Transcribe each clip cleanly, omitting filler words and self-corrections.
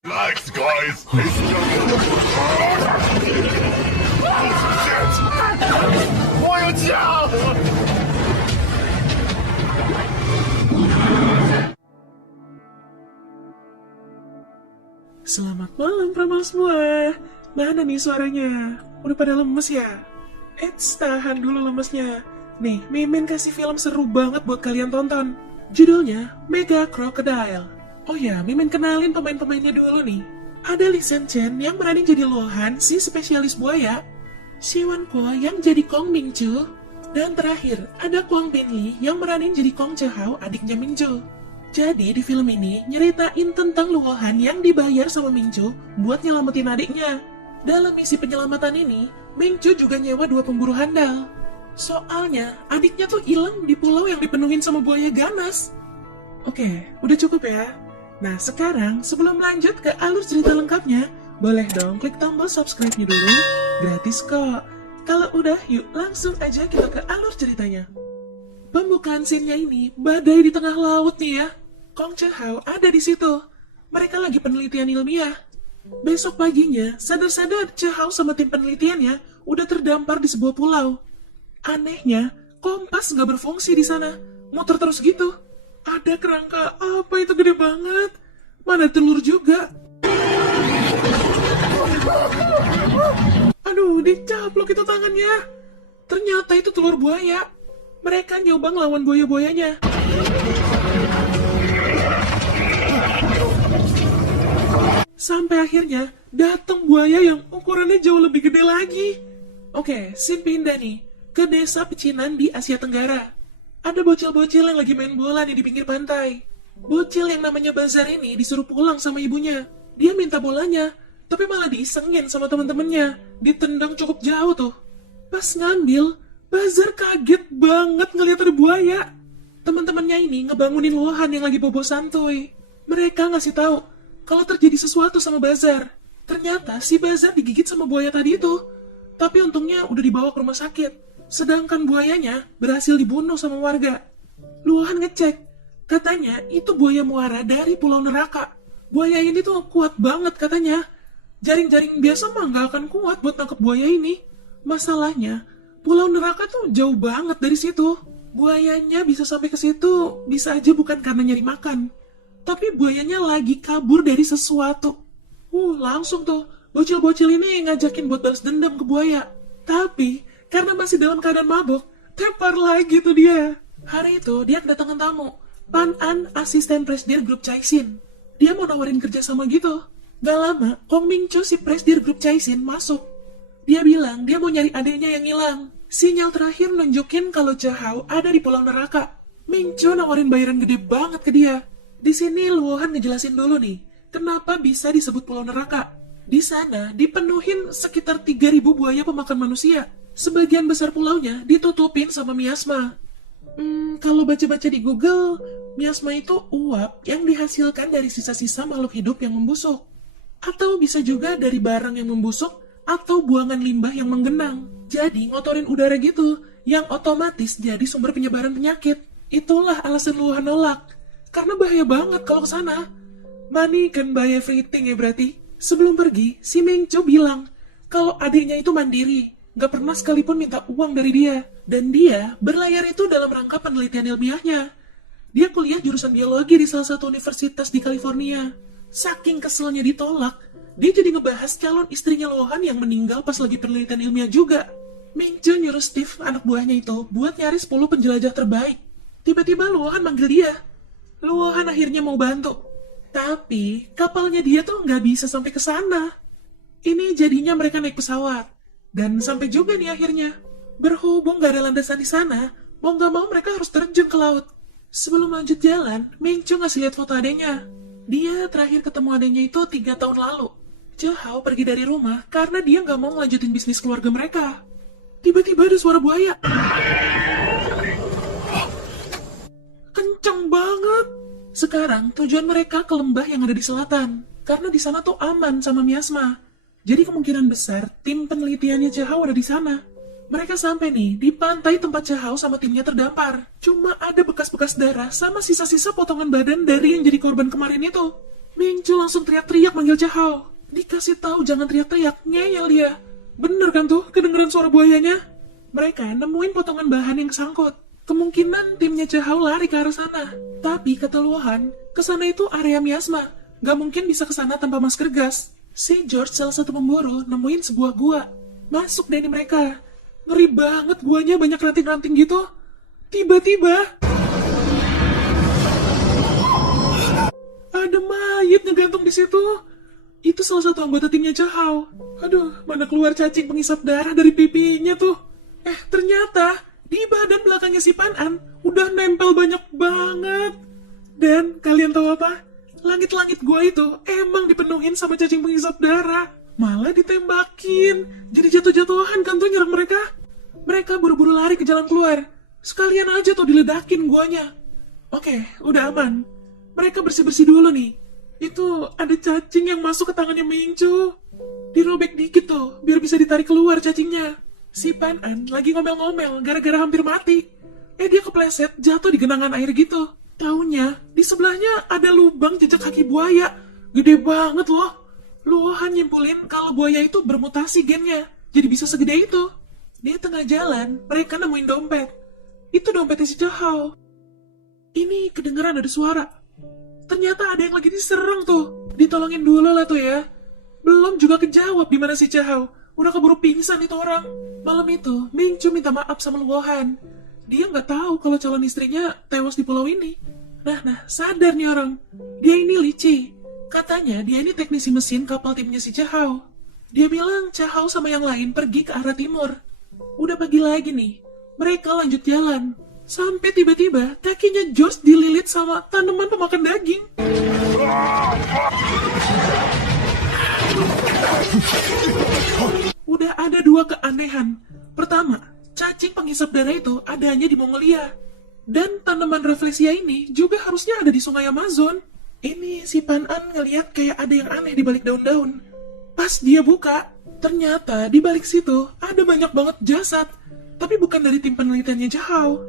Relax, guys. It's shit. 我有枪。Selamat malam Pramal semua. Mana nih suaranya? Udah pada lemes ya? Tahan dulu lemesnya. Nih, Mimin kasih film seru banget buat kalian tonton. Judulnya Mega Crocodile. Oh ya, Mimin kenalin pemain-pemainnya dulu nih. Ada Lee Sen Chen yang berani jadi Lohan, si spesialis buaya. Si Wan Kuo yang jadi Kong Ming Chu. Dan terakhir, ada Kwang Bin Lee yang berani jadi Kong Che Hao, adiknya Ming Chu. Jadi di film ini nyeritain tentang Luohan yang dibayar sama Ming Chu buat nyelamatin adiknya. Dalam misi penyelamatan ini, Ming Chu juga nyewa 2 pemburu handal. Soalnya adiknya tuh hilang di pulau yang dipenuhin sama buaya ganas. Oke, udah cukup ya. Nah sekarang sebelum lanjut ke alur cerita lengkapnya, boleh dong klik tombol subscribe-nya dulu, gratis kok. Kalau udah, yuk langsung aja kita ke alur ceritanya. Pembukaan scene-nya ini badai di tengah laut nih ya. Kong Che Hao ada di situ. Mereka lagi penelitian ilmiah. Besok paginya, sadar-sadar Che Hao sama tim penelitiannya udah terdampar di sebuah pulau. Anehnya, kompas nggak berfungsi di sana. Muter terus gitu. Ada kerangka apa itu gede banget. Mana telur juga. Aduh, dicaplok itu tangannya. Ternyata itu telur buaya. Mereka nyoba ngelawan buaya-buayanya. Sampai akhirnya datang buaya yang ukurannya jauh lebih gede lagi. Oke, scene pindah nih ke desa pecinan di Asia Tenggara. Ada bocil-bocil yang lagi main bola nih di pinggir pantai. Bocil yang namanya Bazar ini disuruh pulang sama ibunya. Dia minta bolanya, tapi malah diisengin sama temen-temennya. Ditendang cukup jauh tuh. Pas ngambil, Bazar kaget banget ngeliat ada buaya. Teman-temannya ini ngebangunin Lohan yang lagi bobo santuy. Mereka ngasih tahu kalau terjadi sesuatu sama Bazar. Ternyata si Bazar digigit sama buaya tadi itu. Tapi untungnya udah dibawa ke rumah sakit. Sedangkan buayanya berhasil dibunuh sama warga. Lohan ngecek. Katanya itu buaya muara dari Pulau Neraka. Buaya ini tuh kuat banget katanya. Jaring-jaring biasa mah nggak akan kuat buat nangkep buaya ini. Masalahnya, Pulau Neraka tuh jauh banget dari situ. Buayanya bisa sampai ke situ, bisa aja bukan karena nyari makan. Tapi buayanya lagi kabur dari sesuatu. Langsung tuh, bocil-bocil ini ngajakin buat balas dendam ke buaya. Tapi, karena masih dalam keadaan mabuk, tepar lagi tuh dia. Hari itu, dia kedatangan tamu. Pan An, asisten presidir grup Caixin. Dia mau nawarin kerja sama gitu. Gak lama, Kong Ming Chu si presidir grup Caixin masuk. Dia bilang dia mau nyari adiknya yang hilang. Sinyal terakhir nunjukin kalau Che Hao ada di Pulau Neraka. Ming Chu nawarin bayaran gede banget ke dia. Di sini Luohan ngejelasin dulu nih, kenapa bisa disebut Pulau Neraka. Di sana dipenuhin sekitar 3.000 buaya pemakan manusia. Sebagian besar pulaunya ditutupin sama miasma. Kalau baca-baca di Google, miasma itu uap yang dihasilkan dari sisa-sisa makhluk hidup yang membusuk. Atau bisa juga dari barang yang membusuk atau buangan limbah yang menggenang. Jadi ngotorin udara gitu, yang otomatis jadi sumber penyebaran penyakit. Itulah alasan Luohan nolak. Karena bahaya banget kalau ke sana. Money can buy everything ya berarti. Sebelum pergi, si Ming Chu bilang kalau adiknya itu mandiri, gak pernah sekalipun minta uang dari dia. Dan dia berlayar itu dalam rangka penelitian ilmiahnya. Dia kuliah jurusan biologi di salah satu universitas di California. Saking keselnya ditolak, dia jadi ngebahas calon istrinya Lohan yang meninggal pas lagi penelitian ilmiah juga. Ming Chu nyuruh Steve, anak buahnya itu, buat nyari 10 penjelajah terbaik. Tiba-tiba Lohan manggil dia. Luohan akhirnya mau bantu. Tapi kapalnya dia tuh nggak bisa sampai ke sana. Ini jadinya mereka naik pesawat. Dan sampai juga nih akhirnya. Berhubung nggak ada landasan di sana, mau nggak mau mereka harus terjun ke laut. Sebelum lanjut jalan, Ming Chu ngasih lihat foto adenya. Dia terakhir ketemu adenya itu 3 tahun lalu. Che Hao pergi dari rumah karena dia nggak mau ngelanjutin bisnis keluarga mereka. Tiba-tiba ada suara buaya. Kenceng banget. Sekarang tujuan mereka ke lembah yang ada di selatan. Karena di sana tuh aman sama miasma. Jadi kemungkinan besar tim penelitiannya Che Hao ada di sana. Mereka sampai nih di pantai tempat Che Hao sama timnya terdampar. Cuma ada bekas-bekas darah sama sisa-sisa potongan badan dari yang jadi korban kemarin itu. Mingcu langsung teriak-teriak manggil Chahao. Dikasih tahu jangan teriak-teriak, ngeyel dia. Bener kan tuh kedengeran suara buayanya? Mereka nemuin potongan bahan yang kesangkut. Kemungkinan timnya Chahao lari ke arah sana. Tapi kata Luohan, kesana itu area miasma. Gak mungkin bisa kesana tanpa masker gas. Si George, salah satu pemburu, nemuin sebuah gua. Masuk deh nih mereka. Ngeri banget guanya, banyak ranting-ranting gitu. Tiba-tiba ada mayat ngegantung di situ. Itu salah satu anggota timnya Chahao. Aduh, mana keluar cacing penghisap darah dari pipinya tuh. Ternyata di badan belakangnya si Pan-an udah nempel banyak banget. Dan kalian tahu apa? Langit-langit gua itu emang dipenuhin sama cacing penghisap darah. Malah ditembakin. Jadi jatuh-jatuhan kan tuh nyerang mereka. Mereka buru-buru lari ke jalan keluar. Sekalian aja tuh diledakin guanya. Oke, udah aman. Mereka bersih-bersih dulu nih. Itu ada cacing yang masuk ke tangannya Mingcu. Dirobek dikit tuh, biar bisa ditarik keluar cacingnya. Si Pan-an lagi ngomel-ngomel gara-gara hampir mati. Dia kepleset jatuh di genangan air gitu. Taunya, di sebelahnya ada lubang jejak kaki buaya. Gede banget loh. Luohan nyimpulin kalau buaya itu bermutasi gennya. Jadi bisa segede itu. Di tengah jalan, mereka nemuin dompet. Itu dompetnya si Chahao. Ini kedengeran ada suara. Ternyata ada yang lagi diserang tuh. Ditolongin dulu lah tuh ya. Belum juga kejawab di mana si Chahao. Udah keburu pingsan itu orang. Malam itu, Mingcu minta maaf sama Luohan. Dia nggak tahu kalau calon istrinya tewas di pulau ini. Nah, sadar nih orang. Dia ini licik. Katanya dia ini teknisi mesin kapal timnya si Chahao. Dia bilang Chahao sama yang lain pergi ke arah timur. Udah pagi lagi nih. Mereka lanjut jalan. Sampai tiba-tiba kakinya George dililit sama tanaman pemakan daging. Udah ada dua keanehan. Pertama, cacing penghisap darah itu adanya di Mongolia. Dan tanaman rafflesia ini juga harusnya ada di sungai Amazon. Ini si Pan-an ngeliat kayak ada yang aneh di balik daun-daun. Pas dia buka, ternyata di balik situ ada banyak banget jasad. Tapi bukan dari tim penelitiannya Chahao.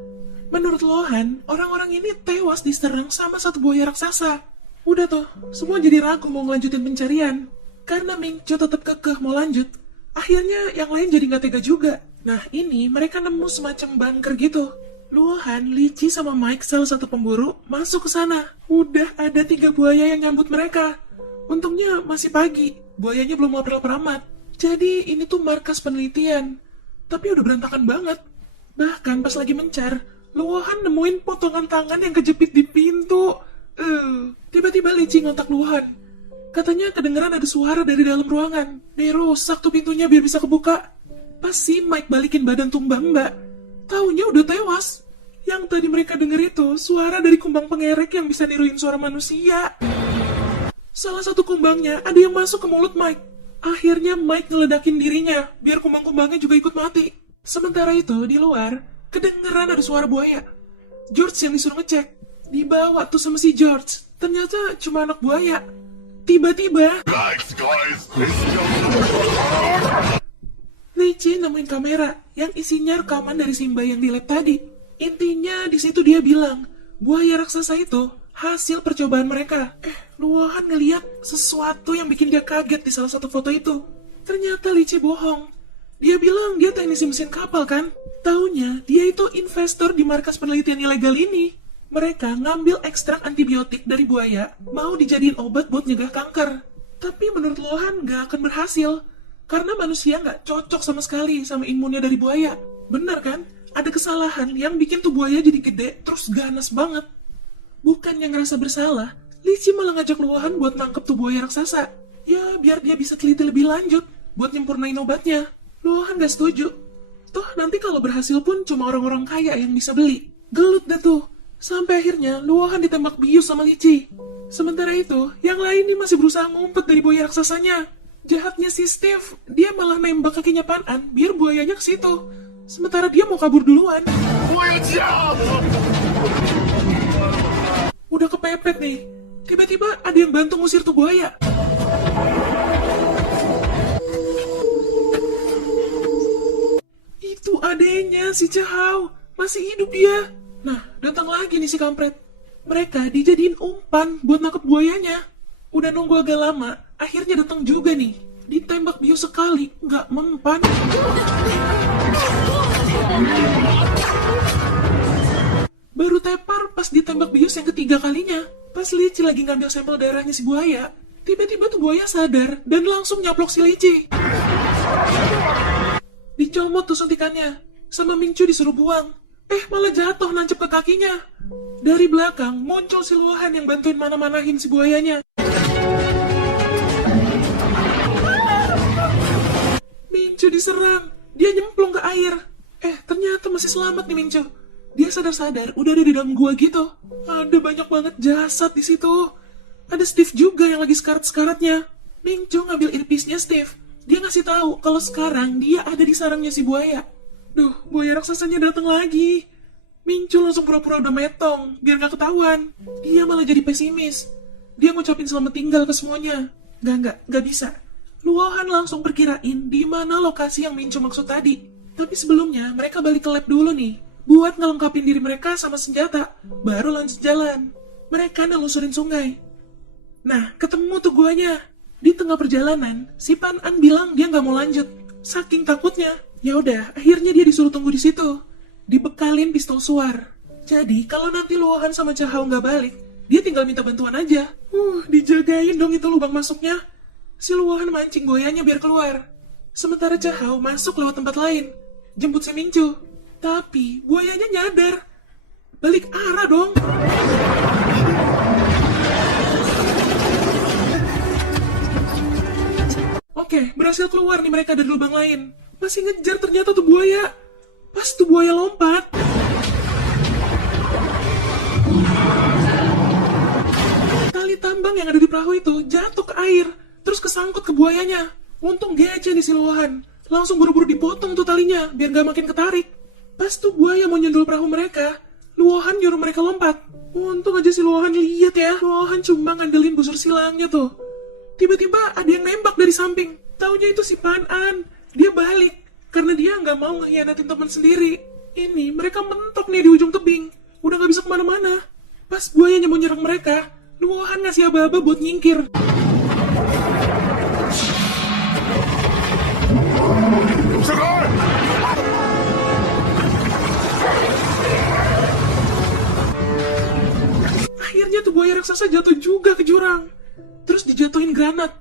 Menurut Luohan, orang-orang ini tewas diserang sama satu buaya raksasa. Udah tuh, semua jadi ragu mau ngelanjutin pencarian. Karena Mingcu tetap kekeh mau lanjut, akhirnya yang lain jadi nggak tega juga. Nah ini mereka nemu semacam bunker gitu. Luohan, Lici sama Mike, salah satu pemburu, masuk ke sana. Udah ada 3 buaya yang nyambut mereka. Untungnya masih pagi, buayanya belum lapar-lapar amat. Jadi ini tuh markas penelitian. Tapi udah berantakan banget. Bahkan pas lagi mencar, Luohan nemuin potongan tangan yang kejepit di pintu. Tiba-tiba Lici ngontak Luohan. Katanya kedengeran ada suara dari dalam ruangan. Rusak tuh pintunya biar bisa kebuka. Pas si Mike balikin badan tumbang mbak, taunya udah tewas. Yang tadi mereka denger itu suara dari kumbang pengerek yang bisa niruin suara manusia. Salah satu kumbangnya ada yang masuk ke mulut Mike. Akhirnya Mike ngeledakin dirinya biar kumbang-kumbangnya juga ikut mati. Sementara itu di luar kedengeran ada suara buaya. George yang disuruh ngecek. Dibawa tuh sama si George. Ternyata cuma anak buaya. Tiba-tiba Guys, Lici nemuin kamera yang isinya rekaman dari Simba yang di lab tadi. Intinya di situ dia bilang buaya raksasa itu hasil percobaan mereka. Luohan ngeliat sesuatu yang bikin dia kaget di salah satu foto itu. Ternyata Lici bohong. Dia bilang dia teknisi mesin kapal kan. Taunya dia itu investor di markas penelitian ilegal ini. Mereka ngambil ekstrak antibiotik dari buaya, mau dijadiin obat buat nyegah kanker. Tapi menurut Luohan gak akan berhasil, karena manusia gak cocok sama sekali sama imunnya dari buaya. Bener kan? Ada kesalahan yang bikin tuh buaya jadi gede, terus ganas banget. Bukannya ngerasa bersalah, Lici malah ngajak Luohan buat nangkep tuh buaya raksasa. Ya, biar dia bisa teliti lebih lanjut, buat nyempurnain obatnya. Luohan gak setuju. Toh nanti kalau berhasil pun cuma orang-orang kaya yang bisa beli. Gelut dah tuh. Sampai akhirnya Luohan ditembak bius sama Lici. Sementara itu, yang lain nih masih berusaha ngumpet dari buaya raksasanya. Jahatnya si Steve, dia malah nembak kakinya Pan-an biar buayanya ke situ. Sementara dia mau kabur duluan. Udah kepepet nih. Tiba-tiba ada yang bantu ngusir tuh buaya. Itu adenya si Chahao. Masih hidup dia. Nah, datang lagi nih si kampret. Mereka dijadiin umpan buat nangkep buayanya. Udah nunggu agak lama, akhirnya datang juga nih. Ditembak bius sekali, nggak mempan. Baru tepar pas ditembak bius yang ketiga kalinya. Pas Lici lagi ngambil sampel darahnya si buaya, tiba-tiba tuh buaya sadar dan langsung nyaplok si Lici. Dicomot tuh suntikannya, sama Mingcu disuruh buang. Malah jatuh nancep ke kakinya. Dari belakang muncul si Luohan yang bantuin mana-manahin si buayanya. Mingcu diserang, dia nyemplung ke air. Ternyata masih selamat nih Mingcu. Dia sadar-sadar udah ada di dalam gua gitu. Ada banyak banget jasad di situ. Ada Steve juga yang lagi sekarat-sekaratnya. Mingcu ngambil earpiece-nya Steve. Dia ngasih tahu kalau sekarang dia ada di sarangnya si buaya. Duh, buaya raksasanya datang lagi. Mingcu langsung pura-pura udah metong, biar gak ketahuan. Dia malah jadi pesimis. Dia ngucapin selamat tinggal ke semuanya. Gak bisa. Luohan langsung perkirain di mana lokasi yang Mingcu maksud tadi. Tapi sebelumnya, mereka balik ke lab dulu nih, buat ngelengkapin diri mereka sama senjata, baru lanjut jalan. Mereka nelusurin sungai. Nah, ketemu tuh guanya. Di tengah perjalanan, si Pan An bilang dia nggak mau lanjut, saking takutnya. Ya udah, akhirnya dia disuruh tunggu di situ, dibekalin pistol suar. Jadi kalau nanti Luohan sama Cahao nggak balik, dia tinggal minta bantuan aja. Dijagain dong itu lubang masuknya. Si Luohan mancing buayanya biar keluar. Sementara Cahao masuk lewat tempat lain, jemput si Mingcu. Tapi buayanya nyadar, balik arah dong. Oke, berhasil keluar nih mereka dari lubang lain. Masih ngejar ternyata tuh buaya. Pas tuh buaya lompat, tali tambang yang ada di perahu itu jatuh ke air, terus kesangkut ke buayanya. Untung gece nih si Luohan. Langsung buru-buru dipotong tuh talinya, biar gak makin ketarik. Pas tuh buaya mau nyundul perahu mereka, Luohan nyuruh mereka lompat. Untung aja si Luohan lihat ya. Luohan cuma ngandelin busur silangnya tuh. Tiba-tiba ada yang nembak dari samping. Taunya itu si Pan An. Dia balik, karena dia nggak mau ngehianatin teman sendiri. Ini mereka mentok nih di ujung tebing. Udah nggak bisa kemana-mana. Pas buayanya mau nyerang mereka, Luohan ngasih aba-aba buat nyingkir. Akhirnya tuh buaya raksasa jatuh juga ke jurang. Terus dijatuhin granat.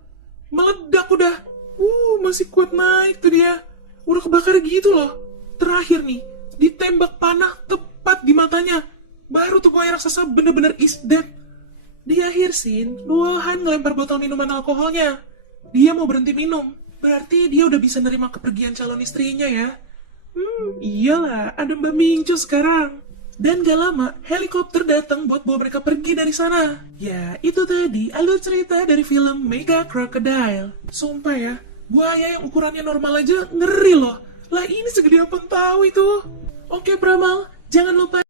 Meledak udah. Masih kuat naik tuh dia. Udah kebakar gitu loh. Terakhir nih, ditembak panah tepat di matanya. Baru tuh buaya raksasa bener-bener is dead. Di akhir scene, Luohan ngelempar botol minuman alkoholnya. Dia mau berhenti minum. Berarti dia udah bisa nerima kepergian calon istrinya ya. Iyalah, ada Mbak Mingcu sekarang. Dan gak lama, helikopter datang buat bawa mereka pergi dari sana. Ya, itu tadi alur cerita dari film Mega Crocodile. Sumpah ya, buaya yang ukurannya normal aja ngeri loh. Lah ini segede apaan tahu itu. Oke Pramal, jangan lupa